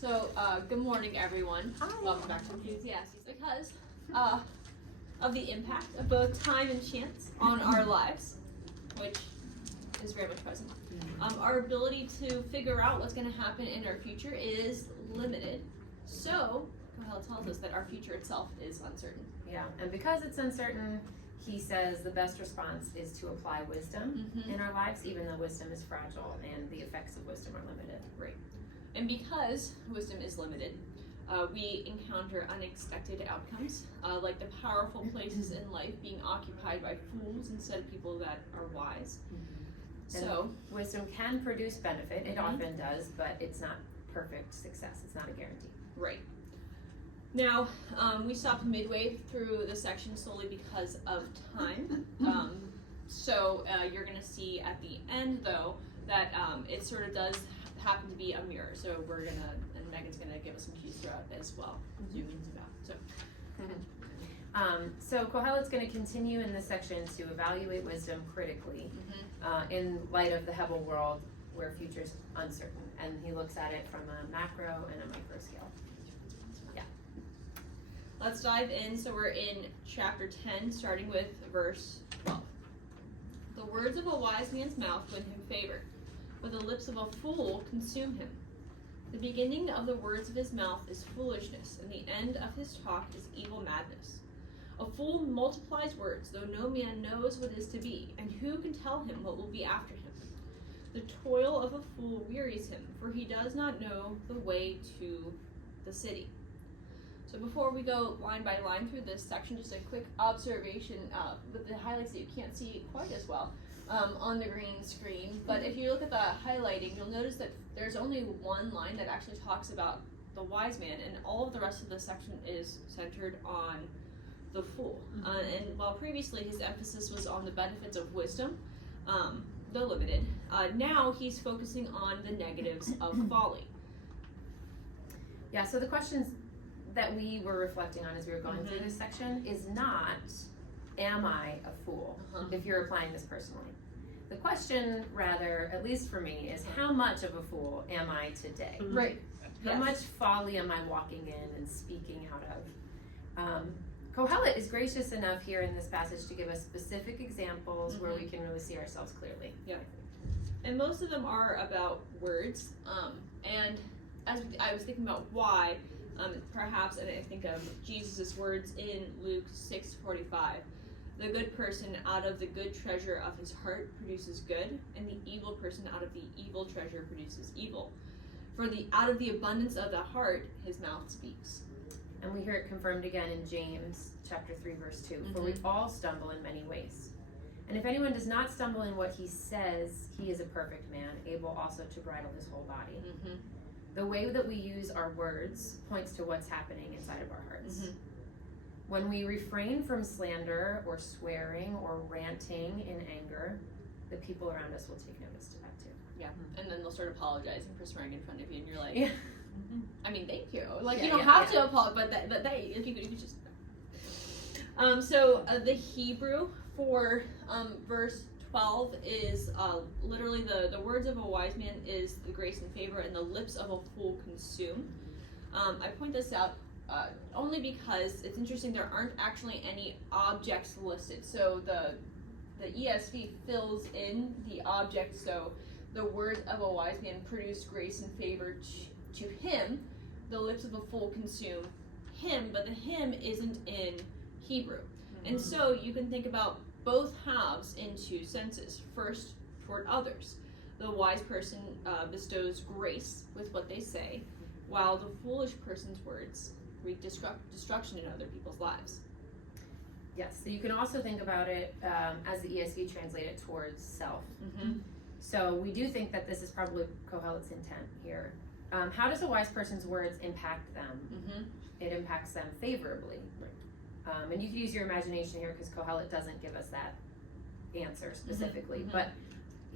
So, good morning, everyone. Hi. Welcome back to Ecclesiastes. Because of the impact of both time and chance on our lives, which is very much present, our ability to figure out what's going to happen in our future is limited. So, Kohel tells us that our future itself is uncertain. Yeah, and because it's uncertain, he says the best response is to apply wisdom in our lives, even though wisdom is fragile and the effects of wisdom are limited. Right. And because wisdom is limited, we encounter unexpected outcomes, like the powerful places in life being occupied by fools instead of people that are wise. So, wisdom can produce benefit, it often does, but it's not perfect success, it's not a guarantee. Right. Now, we stopped midway through the section solely because of time. So you're going to see at the end, though, that it sort of does happen to be a mirror. So we're going to, and Megan's going to give us some cues throughout as well. Zoom in, zoom out. So Kohelet's going to continue in this section to evaluate wisdom critically in light of the Hebel world where future is uncertain. And he looks at it from a macro and a micro scale. Let's dive in. So we're in chapter 10, starting with verse 12. The words of a wise man's mouth win him favor, but the lips of a fool consume him. The beginning of the words of his mouth is foolishness, and the end of his talk is evil madness. A fool multiplies words, though no man knows what is to be, and who can tell him what will be after him? The toil of a fool wearies him, for he does not know the way to the city. So before we go line by line through this section, just a quick observation with the highlights that you can't see quite as well on the green screen. But if you look at the highlighting, you'll notice that there's only one line that actually talks about the wise man, and all of the rest of the section is centered on the fool. And while previously his emphasis was on the benefits of wisdom, though limited, now he's focusing on the negatives of folly. Yeah, so the questions that we were reflecting on as we were going through this section is not, am I a fool, if you're applying this personally. The question, rather, at least for me, is how much of a fool am I today? Right. How much folly am I walking in and speaking out of? Kohelet is gracious enough here in this passage to give us specific examples where we can really see ourselves clearly. Yeah. And most of them are about words. And as I was thinking about why, perhaps, and I think of Jesus' words in Luke 6:45. The good person out of the good treasure of his heart produces good, and the evil person out of the evil treasure produces evil. For out of the abundance of the heart, his mouth speaks. And we hear it confirmed again in James chapter 3, verse 2. For we all stumble in many ways. And if anyone does not stumble in what he says, he is a perfect man, able also to bridle his whole body. The way that we use our words points to what's happening inside of our hearts. When we refrain from slander or swearing or ranting in anger, the people around us will take notice to that too. Yeah, and then they'll start apologizing for swearing in front of you, and you're like, Yeah. I mean, thank you. Like, you don't have to apologize, but they, if you could just. So the Hebrew for verse 12 is literally the words of a wise man is the grace and favor, and the lips of a fool consume. I point this out only because it's interesting. There aren't actually any objects listed. So the ESV fills in the object. So the words of a wise man produce grace and favor to him. The lips of a fool consume him, but the him isn't in Hebrew. And so you can think about both halves in two senses. First, toward others. The wise person bestows grace with what they say, while the foolish person's words wreak destruction in other people's lives. Yes, so you can also think about it as the ESV translated towards self. So we do think that this is probably Kohelet's intent here. How does a wise person's words impact them? It impacts them favorably. And you can use your imagination here because Kohelet doesn't give us that answer specifically, but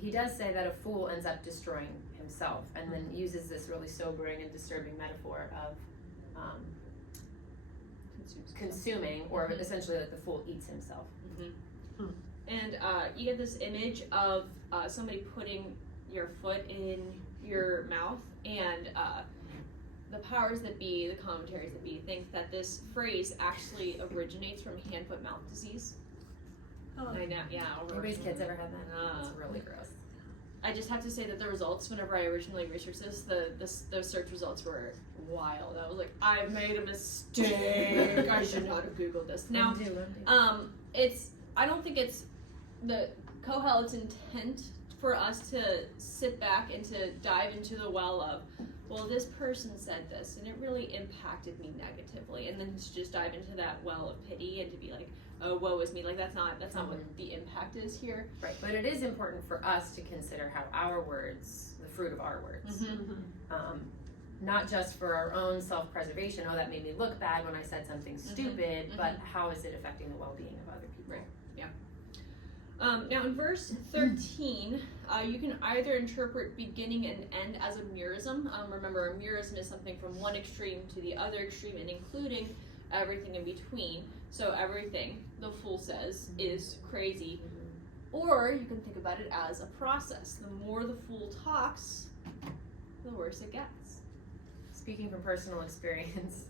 he does say that a fool ends up destroying himself, and then uses this really sobering and disturbing metaphor of consuming, or essentially that the fool eats himself. And you get this image of somebody putting your foot in your mouth, and the powers that be, the commentaries that be, think that this phrase actually originates from hand, foot, mouth disease. Oh. I know, yeah. Anybody's kids ever had that? It's really gross. I just have to say that the results, whenever I originally researched this, those search results were wild. I was like, I made a mistake. I should not have Googled this. Now, I don't think it's the Kohelet's intent for us to sit back and to dive into the well of, well, this person said this and it really impacted me negatively, and then to just dive into that well of pity and to be like, oh, woe is me. Like that's not what the impact is here. Right, but it is important for us to consider how our words, the fruit of our words, not just for our own self-preservation, oh, that made me look bad when I said something stupid, but how is it affecting the well-being of other people? Right, yeah. Now in verse 13, you can either interpret beginning and end as a merism. Remember, a merism is something from one extreme to the other extreme and including everything in between. So everything, the fool says, is crazy. Or you can think about it as a process. The more the fool talks, the worse it gets. Speaking from personal experience,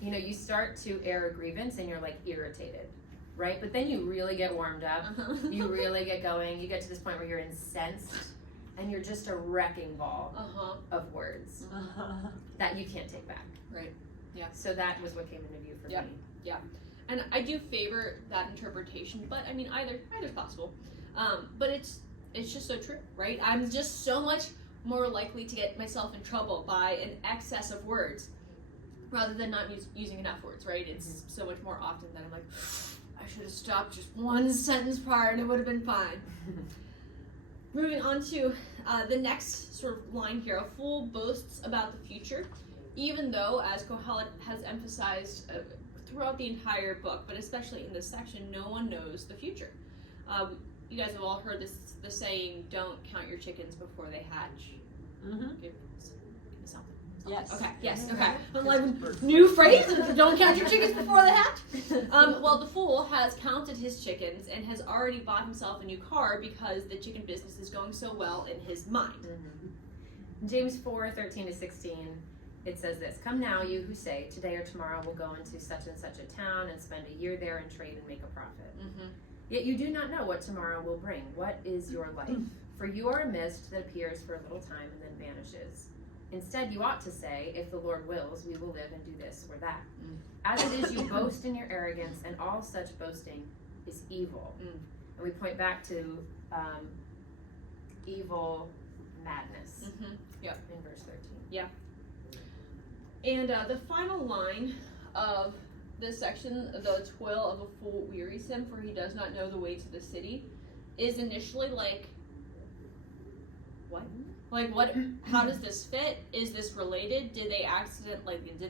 you start to air a grievance and you're like irritated, right? But then you really get warmed up, you really get going, you get to this point where you're incensed and you're just a wrecking ball of words that you can't take back. Right. Yeah. So that was what came into view for me. Yeah. And I do favor that interpretation, but I mean either's possible. But it's just so true, right? I'm just so much more likely to get myself in trouble by an excess of words rather than not using enough words, right? It's so much more often that I'm like, I should have stopped just one sentence prior and it would have been fine. Moving on to the next sort of line here. A fool boasts about the future, even though, as Kohelet has emphasized throughout the entire book, but especially in this section, no one knows the future. You guys have all heard the saying, don't count your chickens before they hatch. Give me something. Yes. Okay, yes, okay. I'm like, new phrase, don't count your chickens before they hatch. Well, the fool has counted his chickens and has already bought himself a new car because the chicken business is going so well in his mind. James 4:13-16, it says this: Come now, you who say, today or tomorrow we'll go into such and such a town and spend a year there and trade and make a profit. Yet you do not know what tomorrow will bring. What is your life? For you are a mist that appears for a little time and then vanishes. Instead, you ought to say, if the Lord wills, we will live and do this or that. As it is, you boast in your arrogance, and all such boasting is evil. And we point back to evil madness in verse 13. Yeah. And the final line of this section, the toil of a fool wearies him, for he does not know the way to the city, is initially like, what? Like, what? How does this fit? Is this related? Did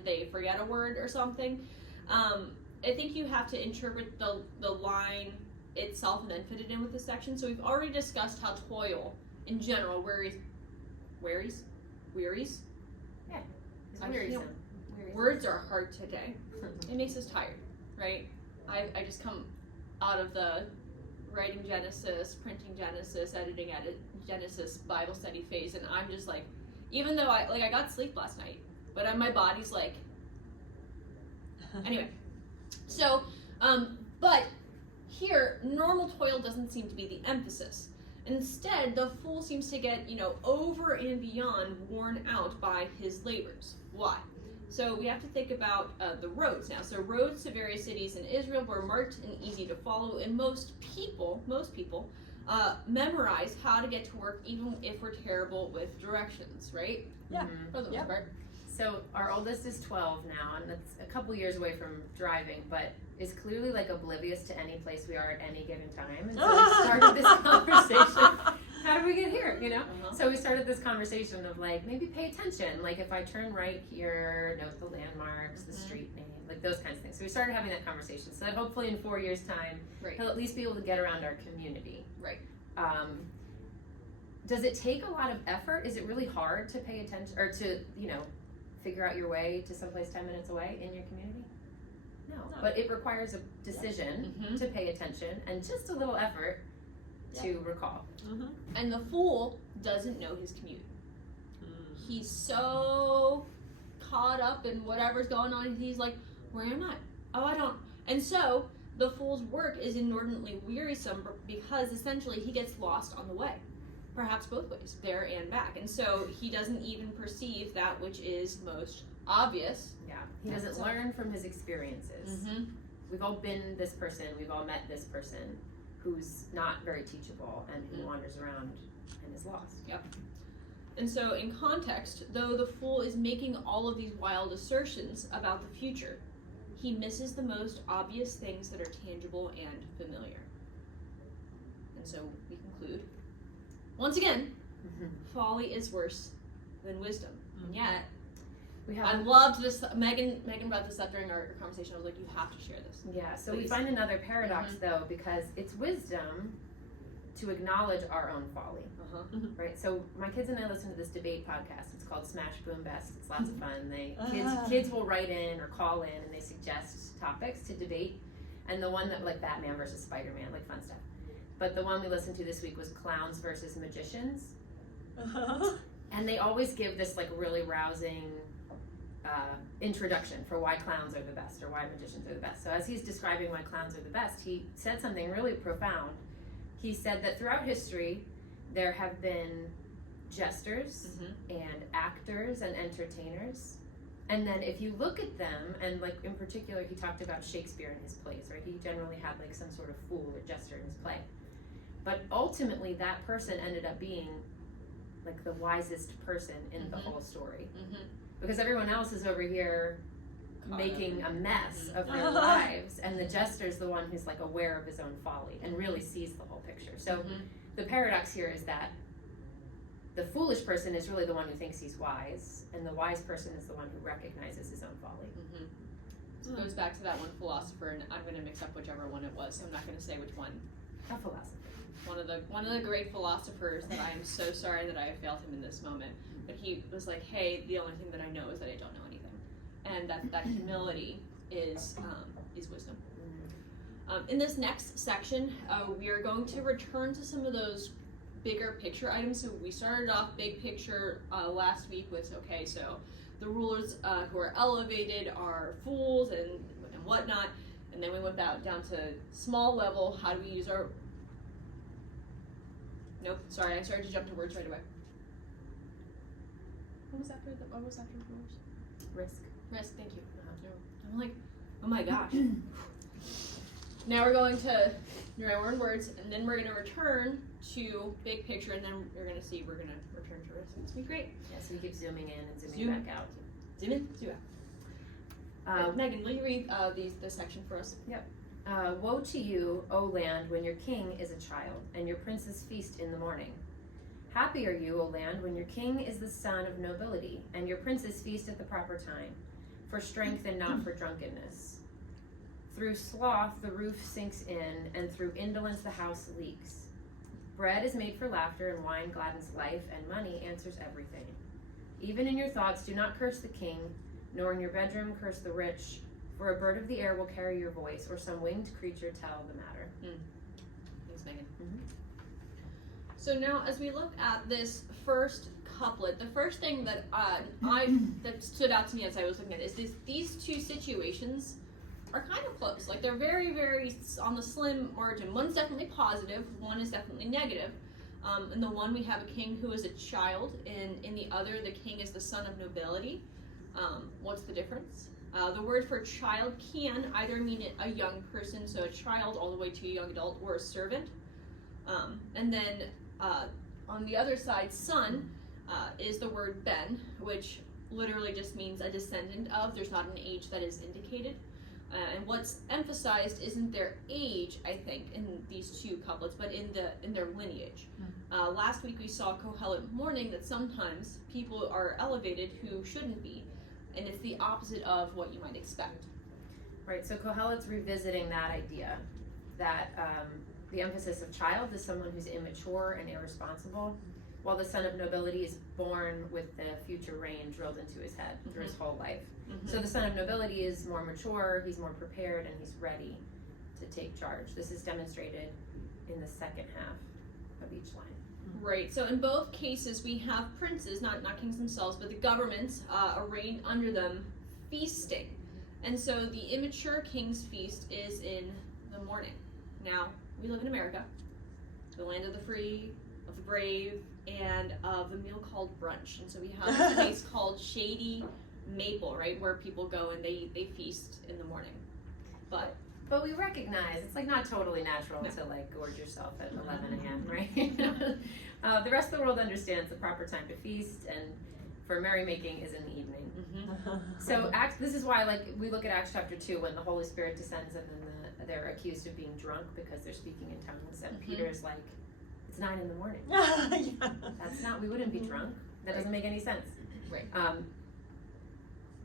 they forget a word or something? I think you have to interpret the line itself and then fit it in with the section. So we've already discussed how toil in general wearies. Yeah, it's wearisome. Words are hard today. It makes us tired, right? I just come out of the writing Genesis, printing Genesis, editing Genesis Bible study phase, and I'm just like, even though I got sleep last night, but my body's like, anyway. So, but here, normal toil doesn't seem to be the emphasis. Instead, the fool seems to get, over and beyond worn out by his labors. Why? So we have to think about the roads now. So roads to various cities in Israel were marked and easy to follow, and most people memorize how to get to work, even if we're terrible with directions, right? Yeah. For the most part. So our oldest is 12 now, and that's a couple years away from driving, but is clearly like oblivious to any place we are at any given time. And so we started this conversation. How did we get here? So we started this conversation of like, maybe pay attention. Like if I turn right here, note the landmarks, the street name, like those kinds of things. So we started having that conversation so that hopefully in 4 years' time, he'll at least be able to get around our community. Right. Does it take a lot of effort? Is it really hard to pay attention or to, figure out your way to someplace 10 minutes away in your community? No. But it requires a decision to pay attention and just a little effort to recall. And the fool doesn't know his commute. he's so caught up in whatever's going on, and he's like, where am I? Oh, I don't. And so the fool's work is inordinately wearisome because essentially he gets lost on the way, perhaps both ways, there and back. And so he doesn't even perceive that which is most obvious. Yeah, he doesn't learn from his experiences. We've all been this person, we've all met this person who's not very teachable and who wanders around and is lost. Yep. And so in context, though the fool is making all of these wild assertions about the future, he misses the most obvious things that are tangible and familiar. And so we conclude, once again, folly is worse than wisdom. And yet, I loved this. Megan brought this up during our conversation. I was like, you have to share this. Yeah, so we find another paradox, though, because it's wisdom to acknowledge our own folly. Right? So my kids and I listen to this debate podcast. It's called Smash Boom Best. It's lots of fun. Kids will write in or call in and they suggest topics to debate. And the one that, like Batman versus Spider-Man, like fun stuff. But the one we listened to this week was clowns versus magicians. And they always give this like really rousing introduction for why clowns are the best or why magicians are the best. So as he's describing why clowns are the best, he said something really profound. He said that throughout history, there have been jesters and actors and entertainers. And then if you look at them, and like in particular, he talked about Shakespeare in his plays, right? He generally had like some sort of fool or jester in his play. But ultimately, that person ended up being like the wisest person in the whole story. Because everyone else is over here making a mess of their lives, and the jester's the one who's like aware of his own folly and really sees the whole picture. So the paradox here is that the foolish person is really the one who thinks he's wise, and the wise person is the one who recognizes his own folly. So it goes back to that one philosopher, and I'm going to mix up whichever one it was, so I'm not going to say which one. A philosopher. One of the great philosophers that I am so sorry that I have failed him in this moment, but he was like, hey, the only thing that I know is that I don't know anything. And that humility is wisdom. In this next section, we are going to return to some of those bigger picture items. So we started off big picture last week with, okay, so the rulers who are elevated are fools and whatnot. And then we went down to small level, how do we use our... Nope, sorry, I started to jump to words right away. What was after rules? Risk. Risk, thank you. I'm like, oh my gosh. Now we're going to we're in words, and then we're going to return to big picture, and then you're going to see we're going to return to risk. It's going to be great. Yeah, so we keep zooming in and zooming back out. Zoom in, zoom out. Megan, will you read this section for us? Yep. Woe to you, O land, when your king is a child, and your princes feast in the morning. Happy are you, O land, when your king is the son of nobility, and your princes feast at the proper time, for strength and not for drunkenness. Through sloth the roof sinks in, and through indolence the house leaks. Bread is made for laughter, and wine gladdens life, and money answers everything. Even in your thoughts do not curse the king, nor in your bedroom curse the rich, for a bird of the air will carry your voice, or some winged creature tell the matter. Thanks, Megan. So now, as we look at this first couplet, the first thing that that stood out to me as I was looking at it is these two situations are kind of close. Like, they're very, very on the slim margin. One's definitely positive, one is definitely negative. In the one, we have a king who is a child, and in the other, the king is the son of nobility. What's the difference? The word for child can either mean a young person, so a child all the way to a young adult, or a servant. And then on the other side, son is the word ben, which literally just means a descendant of. There's not an age that is indicated. And what's emphasized isn't their age, I think, in these two couplets, but in their lineage. Last week we saw Kohelet mourning that sometimes people are elevated who shouldn't be, and it's the opposite of what you might expect. Right, so Kohelet's revisiting that idea, that the emphasis of child is someone who's immature and irresponsible, while the son of nobility is born with the future reign drilled into his head through his whole life. So the son of nobility is more mature, he's more prepared, and he's ready to take charge. This is demonstrated in the second half of each line. Right. So in both cases, we have princes, not kings themselves, but the governments arraigned under them feasting. And so the immature king's feast is in the morning. Now, we live in America, the land of the free, of the brave, and of the meal called brunch. And so we have a place called Shady Maple, right, where people go and they feast in the morning. But we recognize it's like not totally natural to like gorge yourself at 11 a.m., right? The rest of the world understands the proper time to feast, and for merrymaking is in the evening. So this is why, like, we look at Acts chapter 2 when the Holy Spirit descends and then they're accused of being drunk because they're speaking in tongues, and Peter's like, it's 9 a.m. That's not, we wouldn't be drunk. That doesn't make any sense. Right.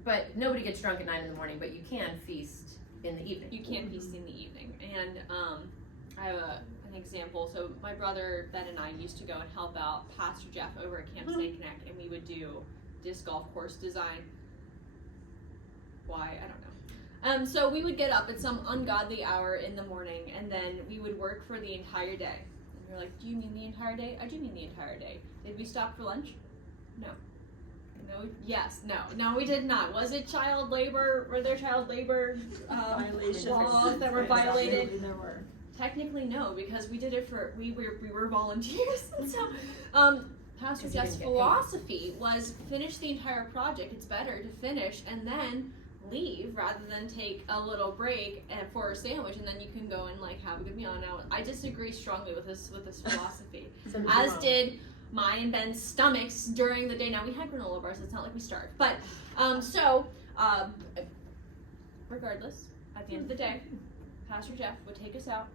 But nobody gets drunk at 9 a.m, but you can feast in the evening. You can feast in the evening. And I have an example. So my brother Ben and I used to go and help out Pastor Jeff over at Camp Stay Connect, and we would do disc golf course design. Why? I don't know. So we would get up at some ungodly hour in the morning, and then we would work for the entire day. And you're like, do you mean the entire day? I do mean the entire day. Did we stop for lunch? No. No. Yes. No, we did not. Was it child labor? Were there child labor violations laws that were violated? Absolutely there were. Technically, no, because we did it for we were volunteers. And so, Pastor Jeff's philosophy was finish the entire project. It's better to finish and then leave rather than take a little break and for a sandwich, and then you can go and like have a good meal. Now, I disagree strongly with this philosophy, as did mine and Ben's stomachs during the day. Now we had granola bars. It's not like we starved, but regardless, at the end of the day, Pastor Jeff would take us out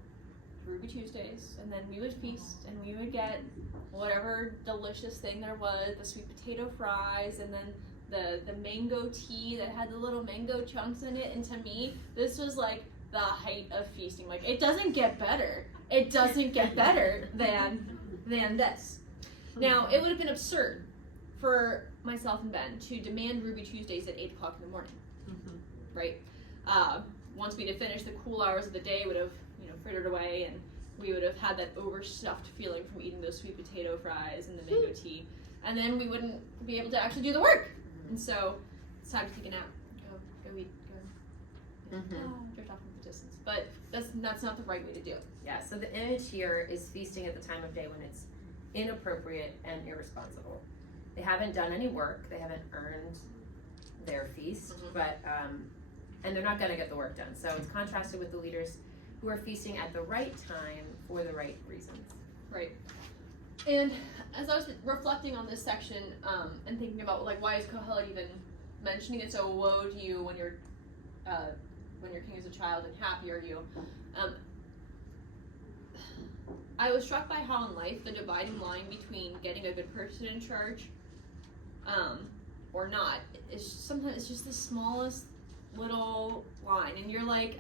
Ruby Tuesdays, and then we would feast, and we would get whatever delicious thing there was, the sweet potato fries, and then the mango tea that had the little mango chunks in it. And to me, this was like the height of feasting. Like, it doesn't get better. It doesn't get better than this. Now, it would have been absurd for myself and Ben to demand Ruby Tuesdays at 8 o'clock in the morning, right? Once we'd have finished, the cool hours of the day would have, frittered away, and we would have had that overstuffed feeling from eating those sweet potato fries and the mango tea, and then we wouldn't be able to actually do the work. And so it's time to take a nap. Go eat. Drift off in the distance. But that's not the right way to do it. Yeah. So the image here is feasting at the time of day when it's inappropriate and irresponsible. They haven't done any work. They haven't earned their feast, but and they're not going to get the work done. So it's contrasted with the leaders who are feasting at the right time for the right reasons. Right. And as I was reflecting on this section and thinking about like why is Kohelet even mentioning it? So woe to you when your king is a child, and happy are you. I was struck by how in life the dividing line between getting a good person in charge or not is sometimes it's just the smallest little line, and you're like,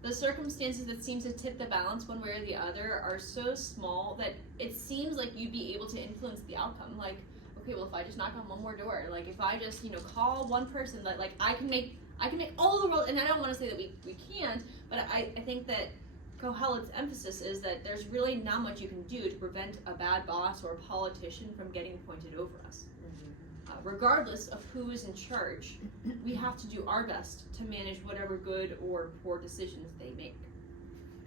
the circumstances that seem to tip the balance one way or the other are so small that it seems like you'd be able to influence the outcome. Like, okay, well, if I just knock on one more door, like if I just call one person, that like I can make all the world. And I don't want to say that we can't, but I think that Kohelet's emphasis is that there's really not much you can do to prevent a bad boss or a politician from getting appointed over us. Regardless of who is in charge, we have to do our best to manage whatever good or poor decisions they make.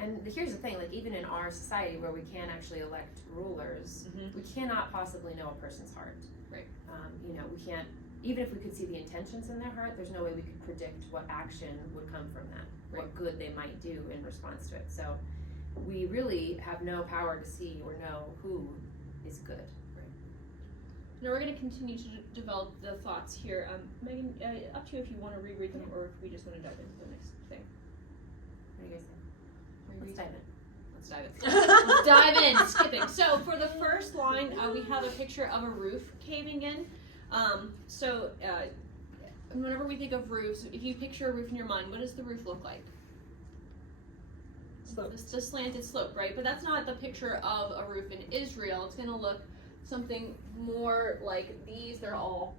And here's the thing, like even in our society where we can actually elect rulers, we cannot possibly know a person's heart. Right. We can't, even if we could see the intentions in their heart, there's no way we could predict what action would come from that, what good they might do in response to it. So we really have no power to see or know who is good. Now we're going to continue to develop the thoughts here. Megan, up to you if you want to reread them or if we just want to dive into the next thing. What do you guys think? Let's dive in. Let's dive in. Skipping. So for the first line, we have a picture of a roof caving in. Whenever we think of roofs, if you picture a roof in your mind, what does the roof look like? It's a slanted slope, right? But that's not the picture of a roof in Israel. It's going to look something more like these. They're all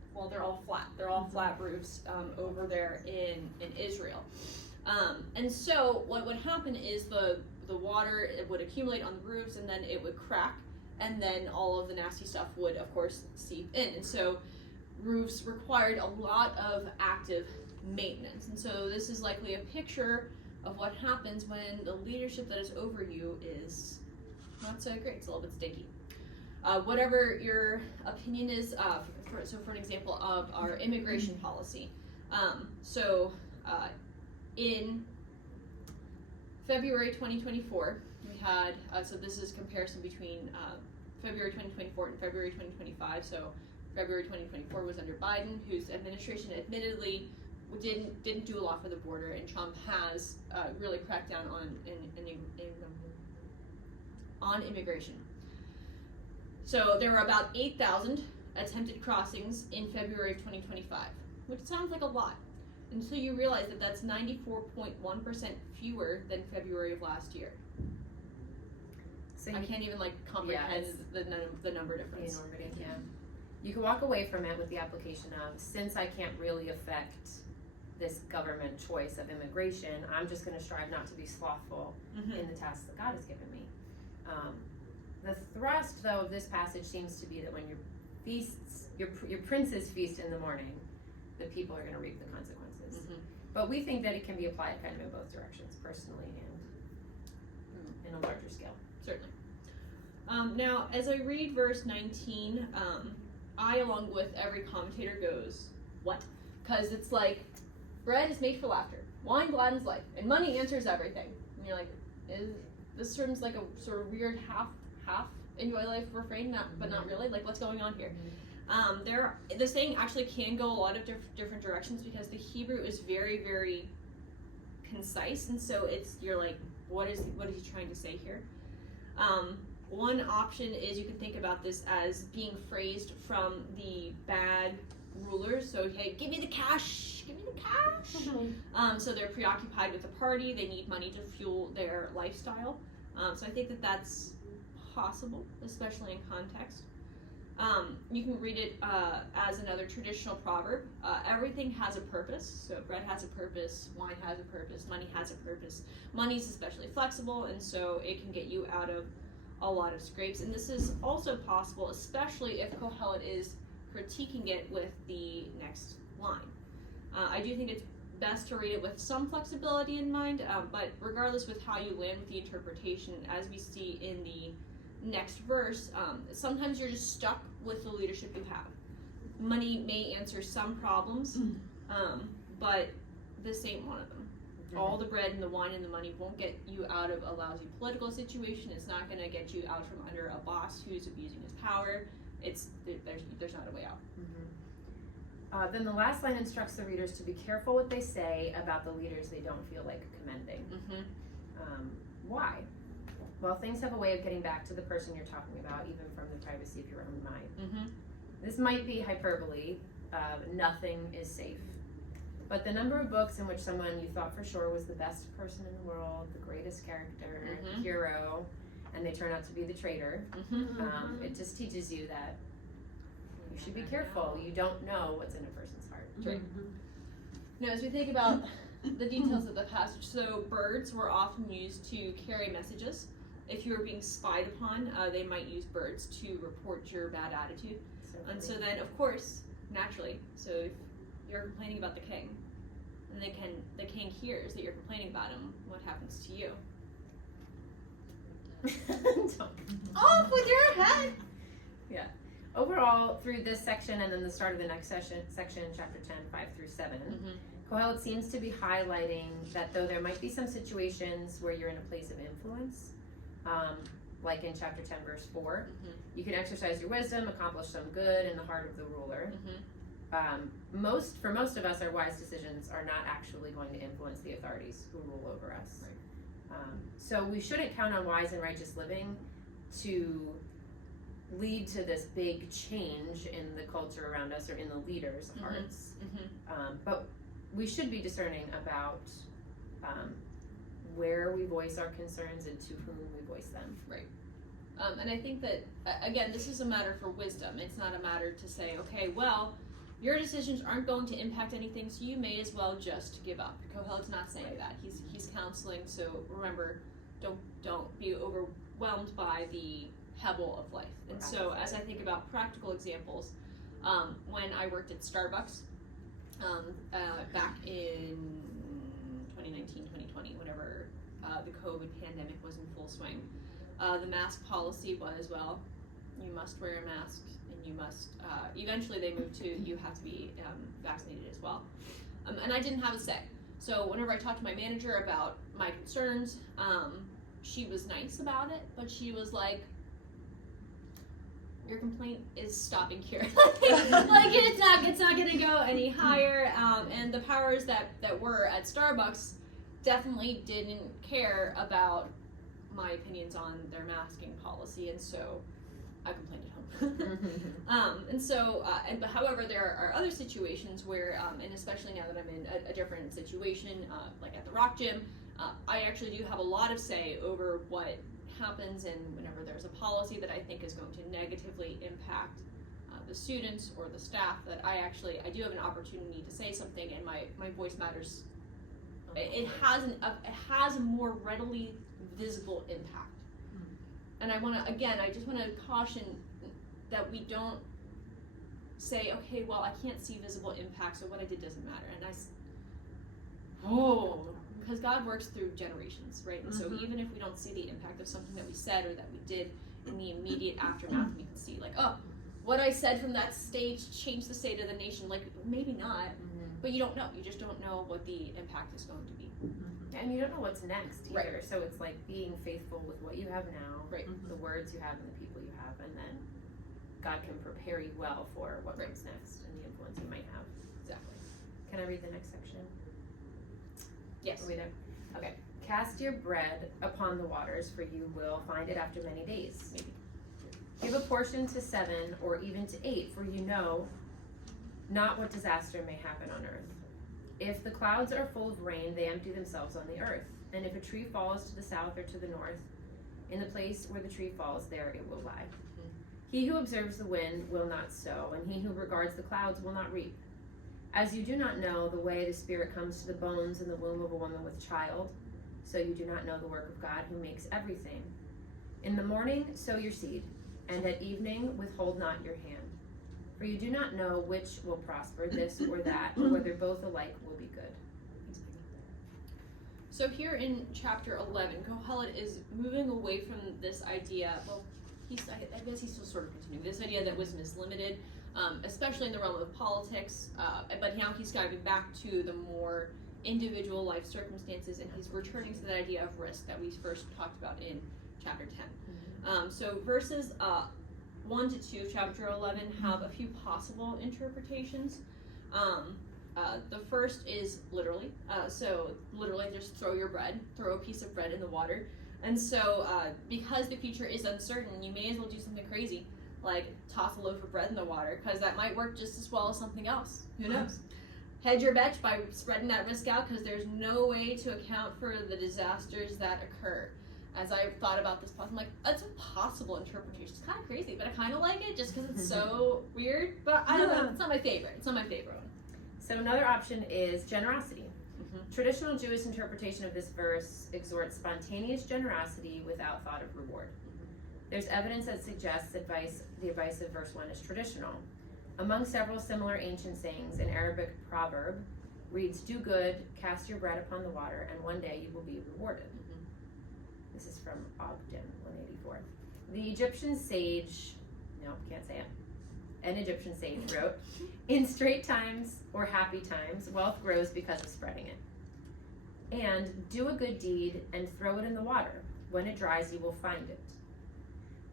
flat. They're all flat roofs over there in Israel. And so what would happen is the water, it would accumulate on the roofs, and then it would crack, and then all of the nasty stuff would, of course, seep in. And so roofs required a lot of active maintenance. And so this is likely a picture of what happens when the leadership that is over you is not so great. It's a little bit stinky. Whatever your opinion is, for an example of our immigration policy. In February 2024, we had, so this is comparison between February 2024 and February 2025. So February 2024 was under Biden, whose administration admittedly didn't do a lot for the border, and Trump has really cracked down on immigration. So there were about 8,000 attempted crossings in February of 2025, which sounds like a lot, until you realize that that's 94.1% fewer than February of last year. So I can't even comprehend the number difference. The enormity, yeah. You can walk away from it with the application of, since I can't really affect this government choice of immigration, I'm just going to strive not to be slothful in the tasks that God has given me. The thrust, though, of this passage seems to be that when your princes feast in the morning, the people are going to reap the consequences. But we think that it can be applied kind of in both directions, personally and in a larger scale. Certainly. Now, as I read verse 19, I, along with every commentator, goes, what? Because it's like, bread is made for laughter, wine gladdens life, and money answers everything. And you're like, this seems like a sort of weird half enjoy life refrain, but not really. Like, what's going on here? This thing actually can go a lot of different directions, because the Hebrew is very, very concise, and so you're like, what is he trying to say here? One option is you can think about this as being phrased from the bad rulers. So, hey, give me the cash. So they're preoccupied with the party. They need money to fuel their lifestyle. So I think that that's possible, especially in context. You can read it as another traditional proverb. Everything has a purpose. So bread has a purpose, wine has a purpose, money has a purpose. Money's especially flexible, and so it can get you out of a lot of scrapes. And this is also possible, especially if Kohelet is critiquing it with the next line. I do think it's best to read it with some flexibility in mind, but regardless with how you land with the interpretation, as we see in the next verse, sometimes you're just stuck with the leadership you have. Money may answer some problems, but this ain't one of them. All the bread and the wine and the money won't get you out of a lousy political situation. It's not going to get you out from under a boss who's abusing his power. There's not a way out. Then the last line instructs the readers to be careful what they say about the leaders they don't feel like commending. Why? Well, things have a way of getting back to the person you're talking about, even from the privacy of your own mind. This might be hyperbole. Nothing is safe. But the number of books in which someone you thought for sure was the best person in the world, the greatest character, the hero, and they turn out to be the traitor, it just teaches you that you should be careful. You don't know what's in a person's heart. Right. Now, as we think about the details of the passage, so birds were often used to carry messages. If you were being spied upon, they might use birds to report your bad attitude. And so then, of course, naturally, so if you're complaining about the king, and the king hears that you're complaining about him, what happens to you? Off with your head! Yeah. Overall, through this section and then the start of the next section, chapter 10, 5 through 7, Kohelet seems to be highlighting that though there might be some situations where you're in a place of influence, like in chapter 10, verse 4, you can exercise your wisdom, accomplish some good in the heart of the ruler. For most of us, our wise decisions are not actually going to influence the authorities who rule over us. So we shouldn't count on wise and righteous living to lead to this big change in the culture around us or in the leaders' hearts. But we should be discerning about where we voice our concerns and to whom we voice them. Right. And I think that, again, this is a matter for wisdom. It's not a matter to say, okay, well, your decisions aren't going to impact anything, so you may as well just give up. Kohelet's not saying that. He's counseling, so remember, don't be overwhelmed by the pebble of life. And so as I think about practical examples, when I worked at Starbucks back in 2019, 2020, whenever the COVID pandemic was in full swing, the mask policy was, well, you must wear a mask, and you must, eventually they moved to, you have to be vaccinated as well. And I didn't have a say. So whenever I talked to my manager about my concerns, she was nice about it, but she was like, your complaint is stopping here. Like it's not gonna go any higher. And the powers that were at Starbucks definitely didn't care about my opinions on their masking policy, and so I complained at home. And so, but however, there are other situations where, and especially now that I'm in a different situation, like at the rock gym, I actually do have a lot of say over what happens, and whenever there's a policy that I think is going to negatively impact the students or the staff, that I do have an opportunity to say something, and my voice matters. It has a more readily visible impact. And I just want to caution that we don't say, okay, well, I can't see visible impact, so what I did doesn't matter. And because God works through generations, right? And so even if we don't see the impact of something that we said or that we did in the immediate aftermath, we can see like, oh, what I said from that stage changed the state of the nation. Like, maybe not, but you don't know. You just don't know what the impact is going to be. And you don't know what's next either. Right. So it's like being faithful with what you have now, right. The words you have and the people you have, and then God can prepare you well for what comes next and the influence you might have. Exactly. Can I read the next section? Yes. Are we there? Okay. Cast your bread upon the waters, for you will find it after many days. Maybe. Give a portion to 7 or even to 8, for you know not what disaster may happen on earth. If the clouds are full of rain, they empty themselves on the earth. And if a tree falls to the south or to the north, in the place where the tree falls, there it will lie. He who observes the wind will not sow, and he who regards the clouds will not reap. As you do not know the way the Spirit comes to the bones in the womb of a woman with child, so you do not know the work of God who makes everything. In the morning sow your seed, and at evening withhold not your hand. For you do not know which will prosper, this or that, or whether both alike will be good. So here in chapter 11, Kohelet is moving away from this idea, well, I guess he's still sort of continuing, this idea that wisdom is limited, especially in the realm of politics, but now he's diving back to the more individual life circumstances, and he's returning to that idea of risk that we first talked about in chapter 10. So verses 1 to 2 of chapter 11 have a few possible interpretations. The first is literally, so literally just throw a piece of bread in the water. And so because the future is uncertain, you may as well do something crazy, like toss a loaf of bread in the water, because that might work just as well as something else. Who knows? Hedge your bets by spreading that risk out, because there's no way to account for the disasters that occur. As I've thought about this, I'm like, that's a possible interpretation. It's kind of crazy, but I kind of like it just because it's so weird. But I don't know. It's not my favorite. It's not my favorite one. So another option is generosity. Traditional Jewish interpretation of this verse exhorts spontaneous generosity without thought of reward. There's evidence that suggests the advice of verse 1 is traditional. Among several similar ancient sayings, an Arabic proverb reads, do good, cast your bread upon the water, and one day you will be rewarded. This is from Ogden, 184. The Egyptian sage, an Egyptian sage wrote, in straight times or happy times, wealth grows because of spreading it. And do a good deed and throw it in the water. When it dries, you will find it.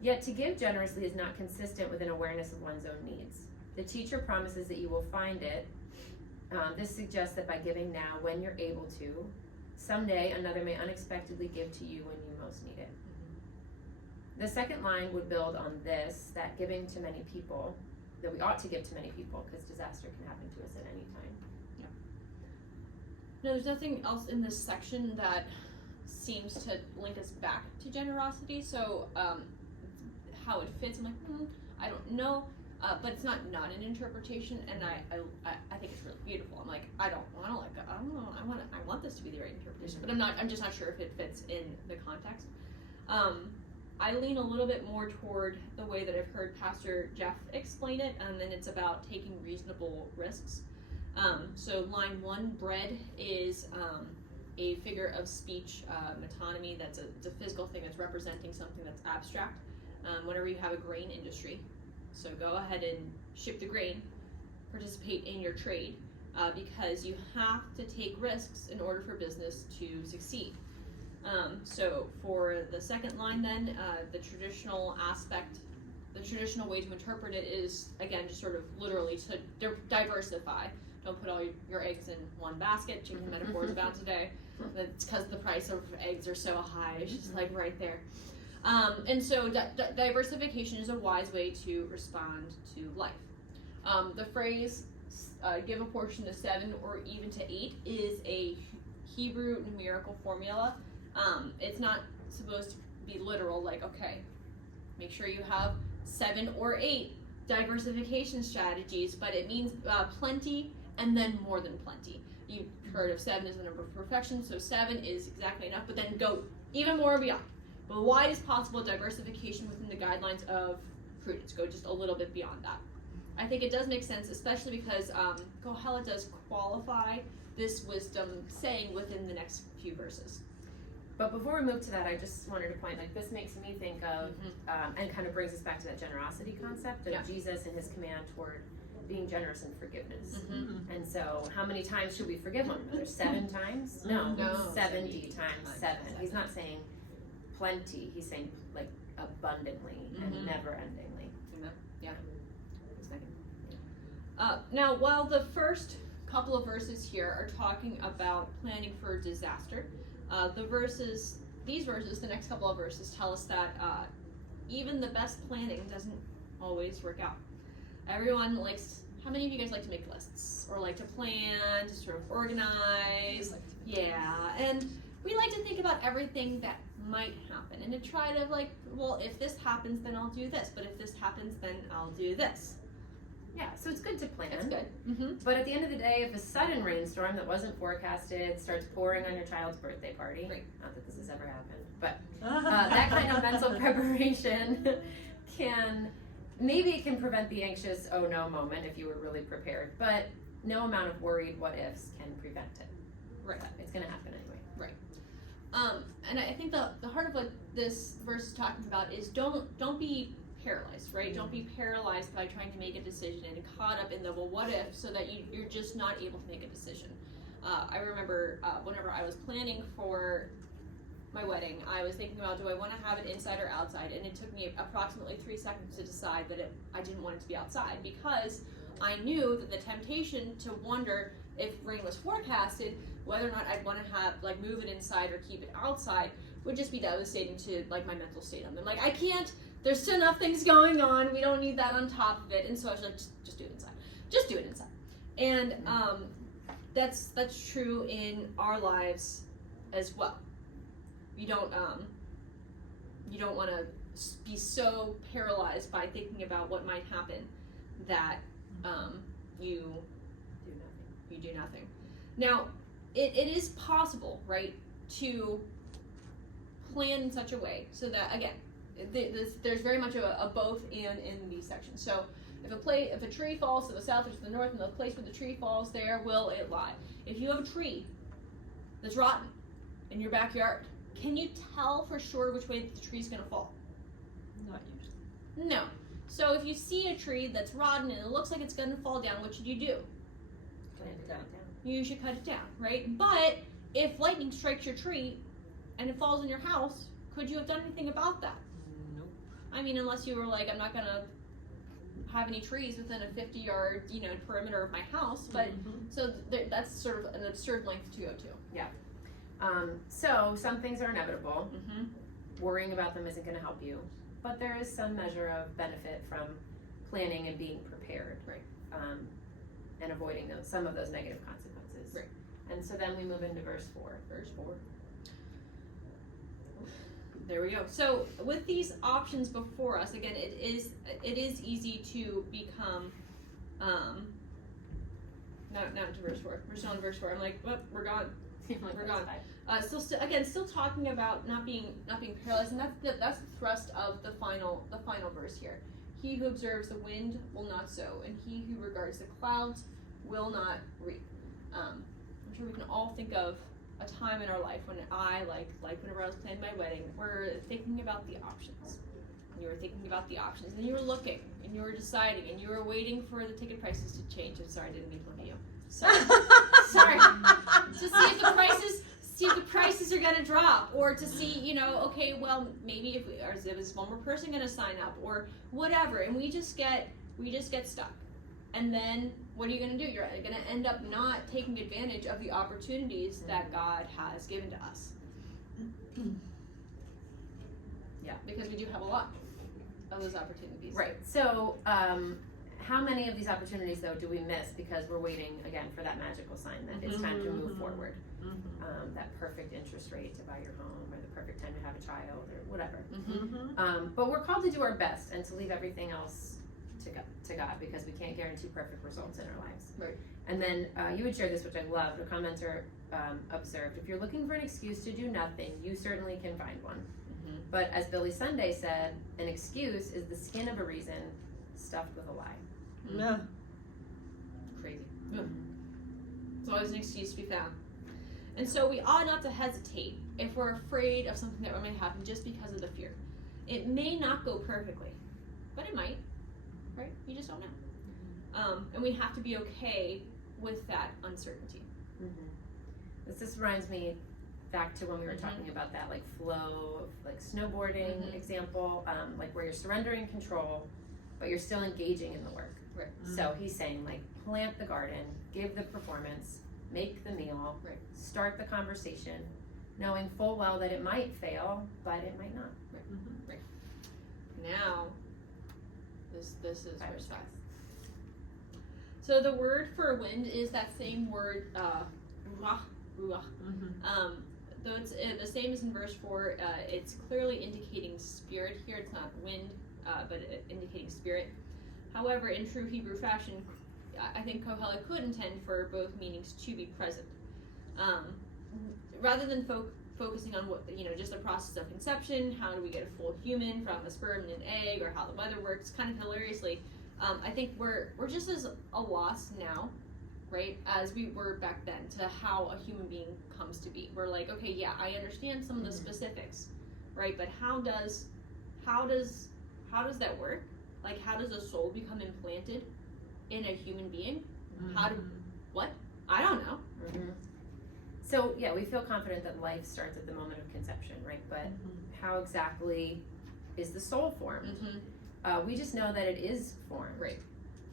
Yet to give generously is not consistent with an awareness of one's own needs. The teacher promises that you will find it. This suggests that by giving now, when you're able to, someday another may unexpectedly give to you when you most need it. The second line would build on this, that giving to many people, that we ought to give to many people, because disaster can happen to us at any time. Yeah. No, there's nothing else in this section that seems to link us back to generosity. So how it fits, I'm like, I don't know. But it's not an interpretation, and I think it's really beautiful. I'm like, I want this to be the right interpretation, but I'm just not sure if it fits in the context. I lean a little bit more toward the way that I've heard Pastor Jeff explain it, and then it's about taking reasonable risks. So line 1, bread is a figure of speech, metonymy. It's a physical thing that's representing something that's abstract. Whenever you have a grain industry, so go ahead and ship the grain, participate in your trade, because you have to take risks in order for business to succeed. So for the second line then, the traditional way to interpret it is, again, just sort of literally to diversify. Don't put all your eggs in one basket. Chicken metaphors about today. That's because the price of eggs are so high. It's just like right there. And so diversification is a wise way to respond to life. The phrase, give a portion to 7 or even to 8 is a Hebrew numerical formula. It's not supposed to be literal, like, okay, make sure you have 7 or 8 diversification strategies, but it means plenty and then more than plenty. You've heard of 7 as the number of perfection, so 7 is exactly enough, but then go even more beyond. But wide as possible diversification within the guidelines of prudence. Go just a little bit beyond that. I think it does make sense, especially because Kohelet does qualify this wisdom saying within the next few verses. But before we move to that, I just wanted to point, like, this makes me think of, and kind of brings us back to that generosity concept of Jesus and his command toward being generous in forgiveness. And so, how many times should we forgive one another? 7 times? No, 70 times 7. He's not saying plenty, he's saying, like, abundantly and never-endingly. Yeah. Now, while the first couple of verses here are talking about planning for disaster, these verses, the next couple of verses, tell us that even the best planning doesn't always work out. Everyone likes, how many of you guys like to make lists? Or like to plan, to sort of organize? Yeah, and we like to think about everything that might happen and to try to, like, well, if this happens, then I'll do this, but if this happens, then I'll do this. Yeah, so it's good to plan. It's good. But at the end of the day, if a sudden rainstorm that wasn't forecasted starts pouring on your child's birthday party, not that this has ever happened, but that kind of mental preparation maybe it can prevent the anxious, oh no moment if you were really prepared, but no amount of worried what ifs can prevent it. Right. It's going to happen anyway. Right. And I think the heart of what this verse is talking about is don't be paralyzed, right? Don't be paralyzed by trying to make a decision and caught up in the, well, what if, so that you're just not able to make a decision. I remember whenever I was planning for my wedding, I was thinking about, do I want to have it inside or outside? And it took me approximately 3 seconds to decide that I didn't want it to be outside, because I knew that the temptation to wonder if rain was forecasted, whether or not I'd want to have, like, move it inside or keep it outside would just be devastating to, like, my mental state. I'm like, I can't, there's still enough things going on, we don't need that on top of it. And so I was like, just do it inside. Just do it inside. And that's true in our lives as well. You don't want to be so paralyzed by thinking about what might happen that you do nothing. Now, it is possible, right, to plan in such a way so that, again, there's very much a both and in these sections. So if a tree falls to the south or to the north, and the place where the tree falls, there will it lie. If you have a tree that's rotten in your backyard, can you tell for sure which way the tree's going to fall? Not usually. No. So if you see a tree that's rotten and it looks like it's going to fall down, what should you do? Cut it down. You should cut it down, right? But if lightning strikes your tree and it falls in your house, could you have done anything about that? Nope. I mean, unless you were like, I'm not going to have any trees within a 50-yard, perimeter of my house. But so that's sort of an absurd length to go to. Yeah. So some things are inevitable. Worrying about them isn't going to help you, but there is some measure of benefit from planning and being prepared, Right. And avoiding some of those negative consequences. Right. And so then we move into verse 4. Verse 4. There we go. So with these options before us, again, it is easy to become not into verse 4. We're still in verse 4. I'm like, well, we're gone. We're gone. Still talking about not being paralyzed, and that's the thrust of the final verse here. He who observes the wind will not sow, and he who regards the clouds will not reap. I'm sure we can all think of a time in our life when whenever I was planning my wedding, we're thinking about the options. And you were thinking about the options, and you were looking, and you were deciding, and you were waiting for the ticket prices to change. I'm sorry, I didn't mean to look at you. Sorry. To see if the prices are gonna drop, or to see, okay, well, maybe is one more person gonna sign up, or whatever, and we just get stuck. And then what are you gonna do? You're gonna end up not taking advantage of the opportunities that God has given to us. Yeah, because we do have a lot of those opportunities. Right. So, how many of these opportunities, though, do we miss because we're waiting, again, for that magical sign that it's time to move forward? That perfect interest rate to buy your home, or the perfect time to have a child, or whatever. But we're called to do our best and to leave everything else to God, because we can't guarantee perfect results in our lives. Right. And then you would share this, which I loved. A commenter observed, if you're looking for an excuse to do nothing, you certainly can find one. But as Billy Sunday said, an excuse is the skin of a reason stuffed with a lie. Yeah. Crazy. There's always an excuse to be found. And so we ought not to hesitate if we're afraid of something that might happen just because of the fear. It may not go perfectly, but it might, right? You just don't know. And we have to be okay with that uncertainty. This reminds me back to when we were talking about that flow of snowboarding example, where you're surrendering control, but you're still engaging in the work. Right. So he's saying plant the garden, give the performance, make the meal, start the conversation, knowing full well that it might fail, but it might not. Right. Now, this is verse 5. So the word for wind is that same word, ruach. Though it's the same as in verse 4, it's clearly indicating spirit here. It's not wind, but indicating spirit. However, in true Hebrew fashion, I think Kohelet could intend for both meanings to be present. Rather than focusing on what, just the process of conception, how do we get a full human from a sperm and an egg, or how the weather works, kind of hilariously, I think we're just as a loss now, right, as we were back then, to how a human being comes to be. We're like, okay, yeah, I understand some of the specifics, right, but how does that work? How does a soul become implanted in a human being? What? I don't know. So, yeah, we feel confident that life starts at the moment of conception, right? But how exactly is the soul formed? We just know that it is formed. Right.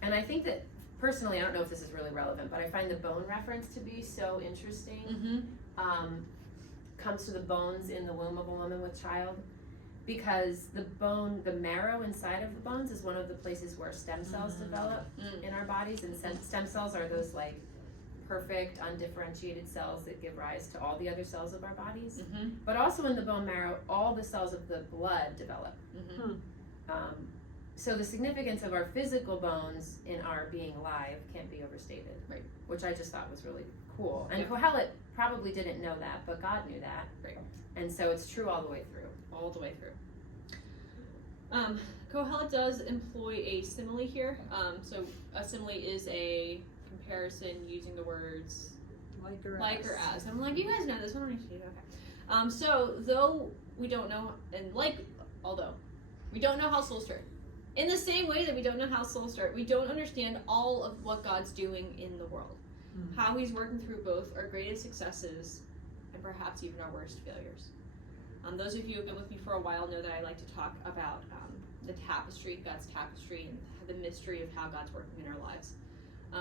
And I think that, personally, I don't know if this is really relevant, but I find the bone reference to be so interesting. Comes to the bones in the womb of a woman with child. Because the marrow inside of the bones is one of the places where stem cells develop in our bodies. And stem cells are those perfect, undifferentiated cells that give rise to all the other cells of our bodies. But also in the bone marrow, all the cells of the blood develop. So the significance of our physical bones in our being alive can't be overstated. Right. Which I just thought was really cool. And Kohelet probably didn't know that, but God knew that. Right. And so it's true all the way through. All the way through. Kohelet does employ a simile here. So a simile is a comparison using the words like or as. I'm like, you guys know this one. Okay. So though we don't know, although we don't know how souls start, in the same way that we don't know how souls start, we don't understand all of what God's doing in the world, how He's working through both our greatest successes and perhaps even our worst failures. Those of you who have been with me for a while know that I like to talk about the tapestry, God's tapestry, and the mystery of how God's working in our lives.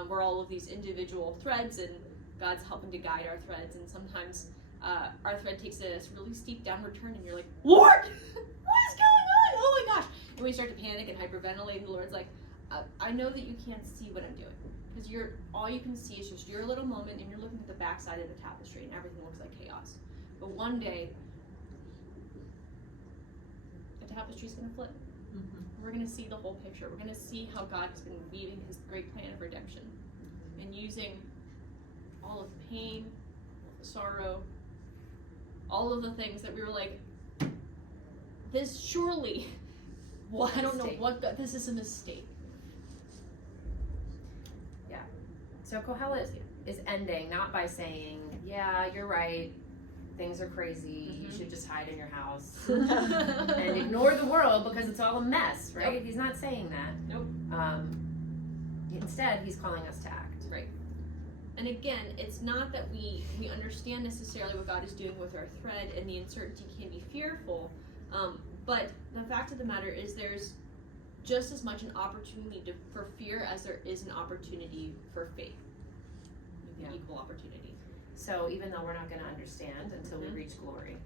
We're all of these individual threads, and God's helping to guide our threads, and sometimes our thread takes a really steep downward turn, and you're like, Lord, what is going on? Oh my gosh. And we start to panic and hyperventilate, and the Lord's like, I know that you can't see what I'm doing, because all you can see is just your little moment, and you're looking at the backside of the tapestry, and everything looks like chaos. But one day, the tapestry's going to flip. We're going to see the whole picture. We're going to see how God has been weaving His great plan of redemption and using all of the pain, all the sorrow, all of the things that we were like, this surely, well, I don't know what, this is a mistake. Yeah. So Kohelet is ending not by saying, yeah, you're right, things are crazy, you should just hide in your house and ignore the world because it's all a mess, right? Nope. He's not saying that. Nope. Instead, he's calling us to act. Right. And again, it's not that we understand necessarily what God is doing with our thread, and the uncertainty can be fearful, but the fact of the matter is there's just as much an opportunity for fear as there is an opportunity for faith. Yeah. Equal opportunity. So even though we're not going to understand until we reach glory,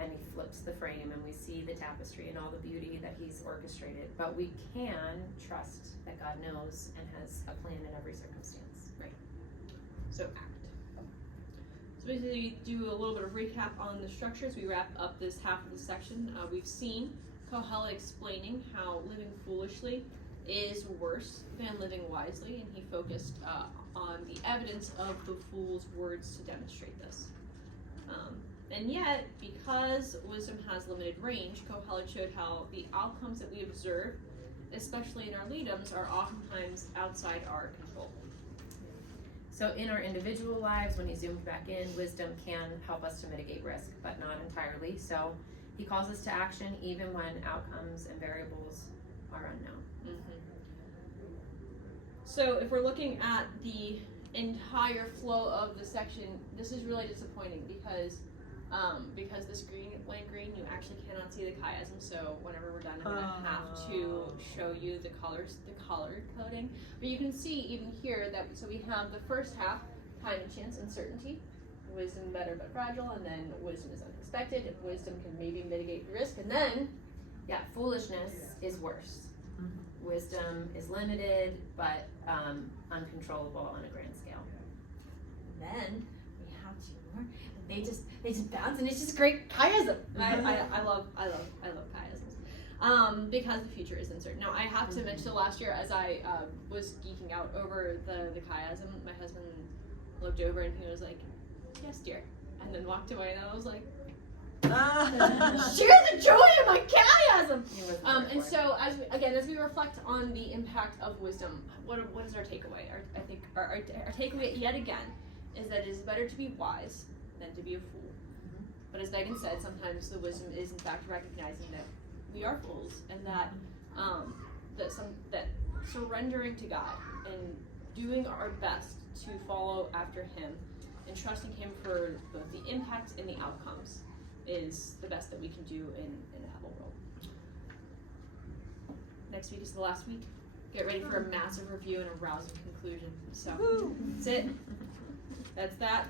and he flips the frame and we see the tapestry and all the beauty that he's orchestrated, but we can trust that God knows and has a plan in every circumstance. So act. So basically do a little bit of recap on the structures. We wrap up this half of the section. We've seen Kohelet explaining how living foolishly is worse than living wisely, and he focused on the evidence of the fool's words to demonstrate this. And yet, because wisdom has limited range, Kohelet showed how the outcomes that we observe, especially in our leadums, are oftentimes outside our control. So in our individual lives, when he zoomed back in, wisdom can help us to mitigate risk, but not entirely. So he calls us to action even when outcomes and variables are unknown. So if we're looking at the entire flow of the section, this is really disappointing because this light green, you actually cannot see the chiasm. So whenever we're done, I'm gonna have to show you the color coding. But you can see even here that so we have the first half, time and chance, uncertainty, wisdom better but fragile, and then wisdom is unexpected. Wisdom can maybe mitigate the risk, and then Foolishness is worse. Wisdom is limited but uncontrollable on a grand scale. then we have two more. They just bounce, and it's just great chiasm. I love chiasms. Because the future is uncertain. Now I have to mention, so last year as I was geeking out over the chiasm, my husband looked over and he was like, "Yes, dear," and then walked away, and I was like, "Share the joy of my chiasm." And so as we reflect on the impact of wisdom, what is our takeaway? Our takeaway yet again is that it is better to be wise than to be a fool. But as Megan said, sometimes the wisdom is in fact recognizing that we are fools, and that that surrendering to God and doing our best to follow after Him and trusting Him for both the impact and the outcomes is the best that we can do in the Hebel world. Next week is the last week. Get ready for a massive review and a rousing conclusion. So that's it. That's that.